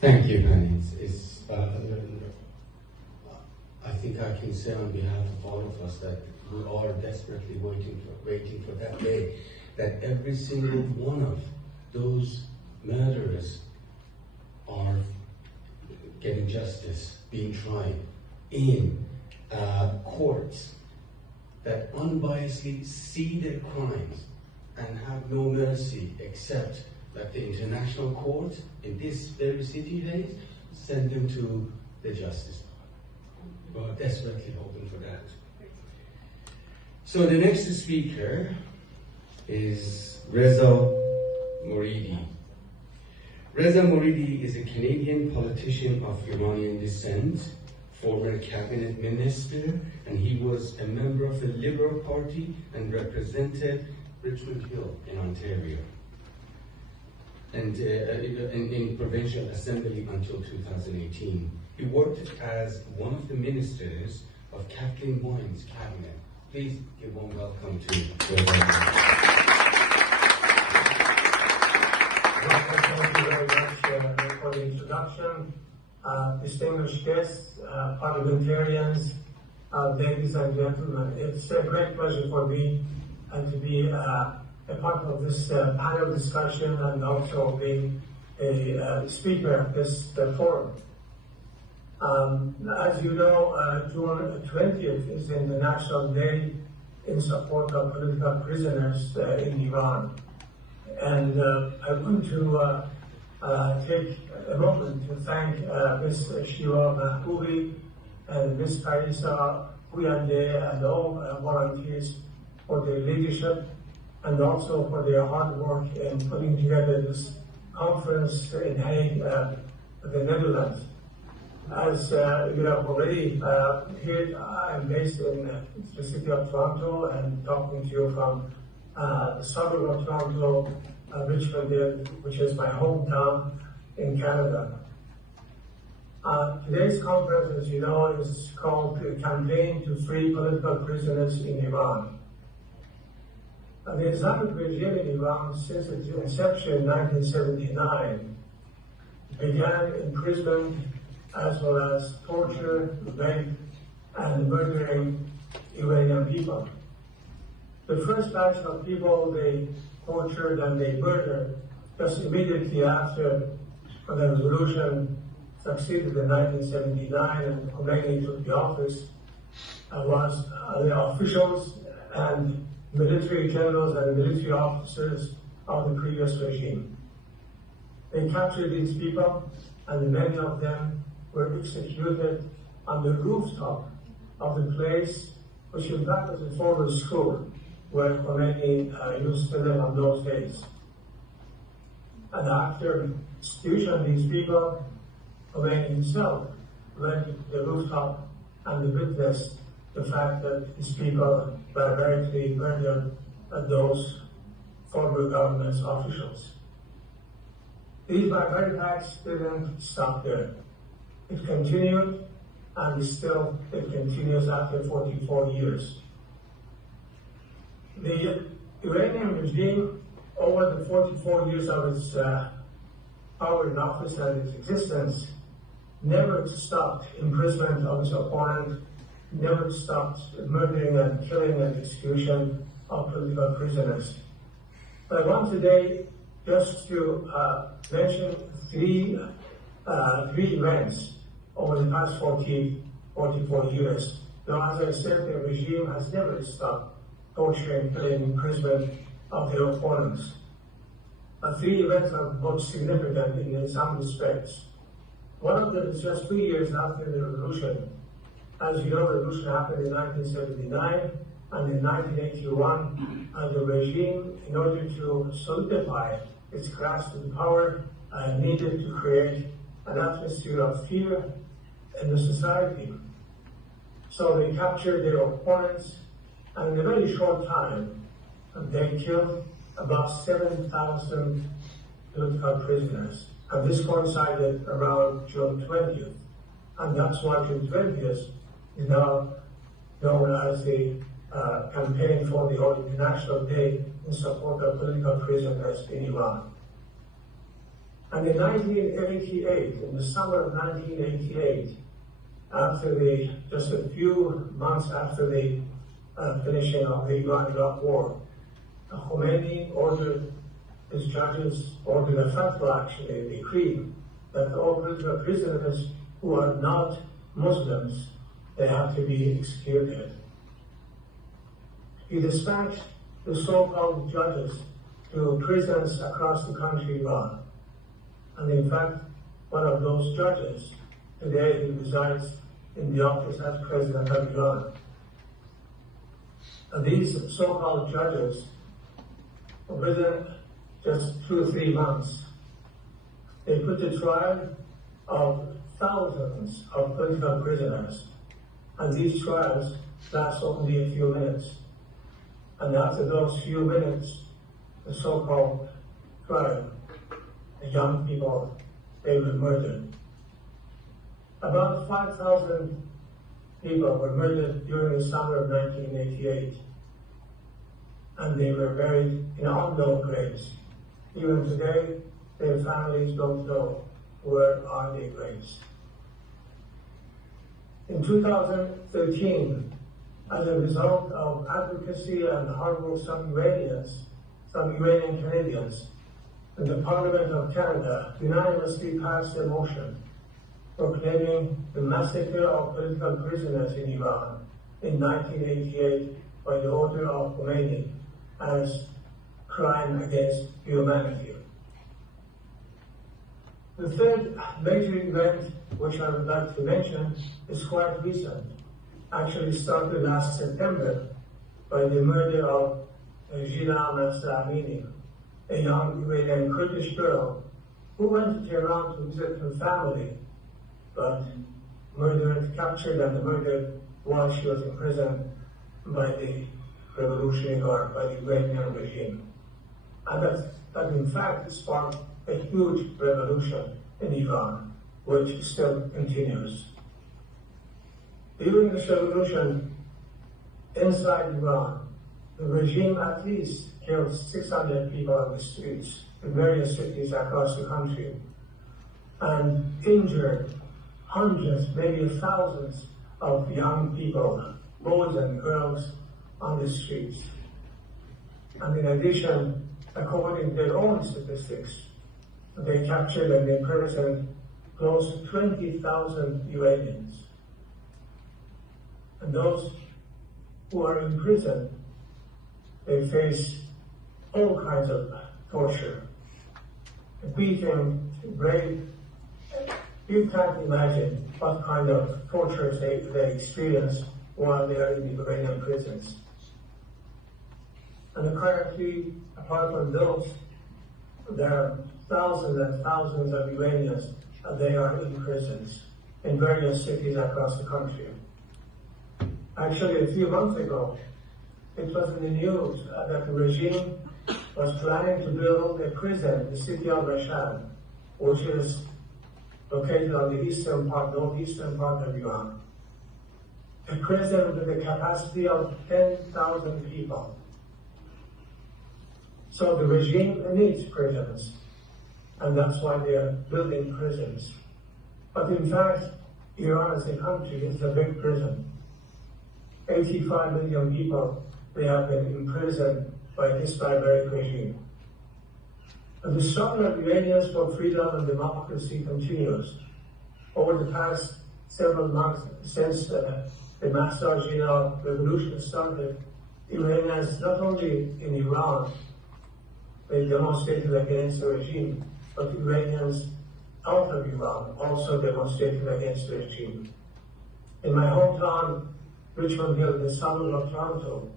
Thank you, Penny. I think I can say on behalf of all of us that we are desperately waiting for that day, that every single one of those murderers are getting justice, being tried in courts that unbiasedly see their crimes and have no mercy, except that the international court in this very city days send them to the justice. We are desperately hoping for that. So the next speaker is Reza Moridi. Reza Moridi is a Canadian politician of Iranian descent, former cabinet minister, and he was a member of the Liberal Party and represented Richmond Hill in Ontario, and in provincial assembly until 2018. He worked as one of the ministers of Kathleen Wynne's cabinet. Please give one welcome to Reza. Thank you very much for the introduction. Distinguished guests, parliamentarians, ladies and gentlemen, it's a great pleasure for me to be a part of this panel discussion and also being a speaker at this forum. As you know, June 20th is the International Day in support of political prisoners in Iran. And I want to take a moment to thank Ms. Shiva Mahboubi and Ms. Parisa Huyande and all volunteers for their leadership and also for their hard work in putting together this conference in Hague, the Netherlands. As you have already heard, I'm based in the city of Toronto and talking to you from the suburb of Toronto, Richmond, which is my hometown in Canada. Today's conference, as you know, is called the Campaign to Free Political Prisoners in Iran. The Islamic regime in Iran, since its inception in 1979, began imprisonment as well as torture, rape, and murdering Iranian people. The first batch of people they tortured and they murdered just immediately after the revolution succeeded in 1979 and Khomeini took the office was the officials and military generals and military officers of the previous regime. They captured these people, and many of them were executed on the rooftop of the place, which in fact was a former school where Khomeini used to live on those days. And after execution of these people, Khomeini himself went to the rooftop and witnessed the fact that these people barbarically murdered those former government's officials. These barbaric acts didn't stop there. It continued, and still it continues after 44 years. The Iranian regime, over the 44 years of its power in office and its existence, never stopped imprisonment of its opponent, never stopped murdering and killing and execution of political prisoners. But I want today just to mention three events over the past 44 years. Now, as I said, the regime has never stopped torturing, killing, imprisonment of their opponents. Three events are most significant in some respects. One of them is just 2 years after the revolution. As you know, the revolution happened in 1979, and in 1981, the regime, in order to solidify its grasp of power, needed to create an atmosphere of fear in the society. So they captured their opponents, and in a very short time, they killed about 7,000 political prisoners. And this coincided around June 20th. And that's why June 20th is now known as the campaign for the International Day in support of political prisoners in Iran. And in 1988, in the summer of 1988, just a few months after the finishing of the Iran-Iraq war, Khomeini ordered his judges, ordered a fatwa, actually, a decree, that all political prisoners who are not Muslims, they have to be executed. He dispatched the so-called judges to prisons across the country, Iran. And in fact, one of those judges today he resides in the office as President of Iran. And these so-called judges, within just 2 or 3 months, they put the trial of thousands of political prisoners. And these trials last only a few minutes. And after those few minutes, the so-called trial, the young people, they were murdered. About 5,000 people were murdered during the summer of 1988. And they were buried in unknown graves. Even today, their families don't know where are their graves. In 2013, as a result of advocacy and hard work some Iranian Canadians, and the Parliament of Canada unanimously passed a motion proclaiming the massacre of political prisoners in Iran in 1988 by the order of Khomeini as crime against humanity. The third major event which I would like to mention is quite recent. Actually started last September by the murder of Gina Amini, a young Iranian Kurdish girl who went to Tehran to visit her family, but captured and murdered while she was in prison by the revolutionary guard, by the Iranian regime. And that in fact sparked a huge revolution in Iran, which still continues. During this revolution, inside Iran, the regime at least killed 600 people on the streets in various cities across the country and injured hundreds, maybe thousands of young people, boys and girls, on the streets. And in addition, according to their own statistics, they captured and imprisoned close to 20,000 Iranians. And those who are in prison, they face all kinds of torture, beating, rape. You can't imagine what kind of tortures they experience while they are in the Iranian prisons. And currently, apart from those, there are thousands and thousands of Iranians, and they are in prisons in various cities across the country. Actually, a few months ago, it was in the news that the regime was planning to build a prison in the city of Rashad, which is located on the northeastern part of Iran. A prison with a capacity of 10,000 people. So the regime needs prisons, and that's why they are building prisons. But in fact, Iran as a country is a big prison. 85 million people, they have been imprisoned by this barbaric regime. And the struggle of Iranians for freedom and democracy continues. Over the past several months, since the Mahsa-Jina revolution started, Iranians, not only in Iran, they demonstrated against the regime, but Iranians out of Iran also demonstrated against the regime. In my hometown, Richmond Hill, the suburb of Toronto,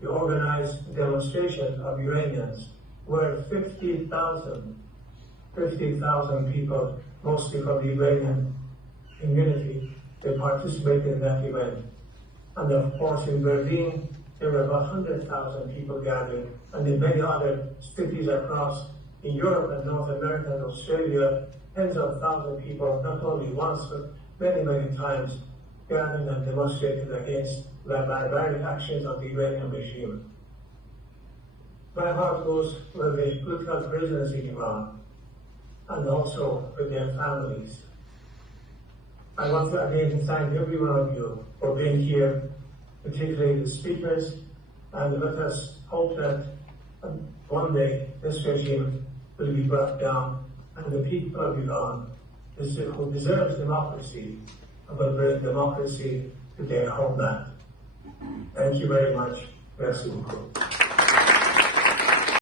we organized a demonstration of Iranians where 50,000 people, mostly from the Iranian community, they participated in that event. And of course in Berlin, there were about 100,000 people gathered, and in many other cities across in Europe and North America and Australia, tens of thousands of people, not only once, but many, many times, gathered and demonstrated against the barbaric actions of the Iranian regime. My heart goes to the political prisoners in Iran. and also with their families. I want to again thank every one of you for being here, particularly the speakers, and let us hope that one day this regime will be brought down and the people of Iran, who deserves democracy, will bring democracy to their homeland. Thank you very much. Merci beaucoup.